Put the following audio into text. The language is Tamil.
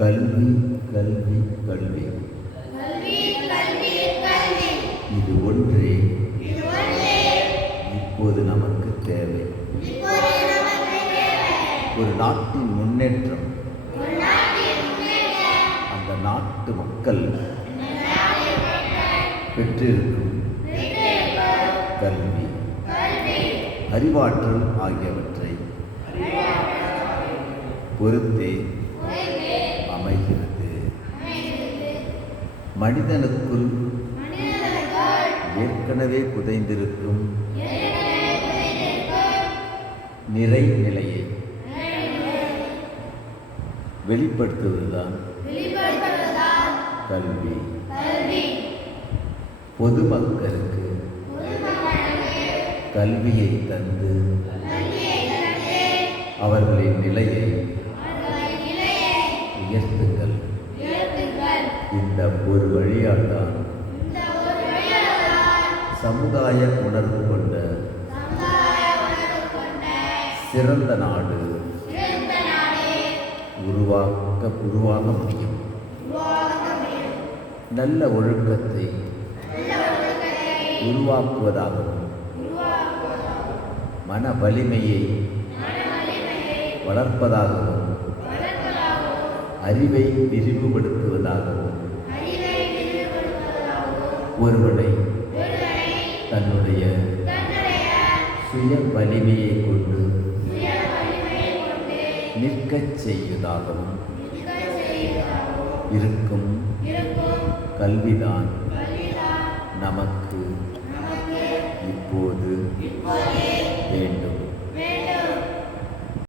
கல்வி கல்வி கல்வி இது ஒன்றே இப்போது நமக்கு தேவை. ஒரு நாட்டின் முன்னேற்றம் அந்த நாட்டு மக்கள் பெற்றிருக்கும் கல்வி, அறிவாற்றல் ஆகியவற்றை பொறுத்தே அமைகிறது. மனிதனுக்குள் ஏற்கனவே புதைந்திருக்கும் நிறை நிலையை வெளிப்படுத்துவதுதான் கல்வி. பொதுமக்களுக்கு கல்வியை தந்து அவர்களின் நிலையை உயர்த்துங்கள். இந்த ஒரு வழியால்தான் சமுதாய உணர்வு கொண்ட சிறந்த நாடு உருவாக முடியும். நல்ல ஒழுக்கத்தை உருவாக்குவதாகவும் மன வலிமையை வளர்ப்பதாகவும் அறிவை விரிவுபடுத்துவதாகவும் ஒருவனை தன்னுடைய சுய வலிமையை கொண்டு நிற்கச் செய்வதாகவும் இருக்கும் கல்விதான் நமக்கு இப்போது